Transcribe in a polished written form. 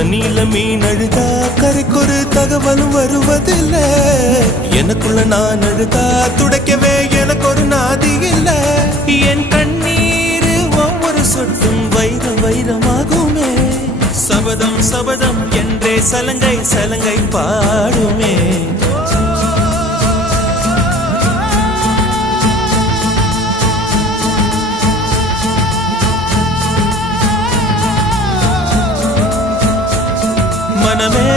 தண்ணியில மீன் அழுதா கரைக்கொரு தகவலும் வருவதில்லை. எனக்குள்ள நான் அழுதா துடைக்கவே எனக்கு ஒரு நாதி இல்லை. என் கண்ணீர் ஒவ்வொரு சொட்டும் வைரம் வைரமாகுமே. சபதம் சபதம் என்றே சலங்கை சலங்கை பாடுமே. மனமே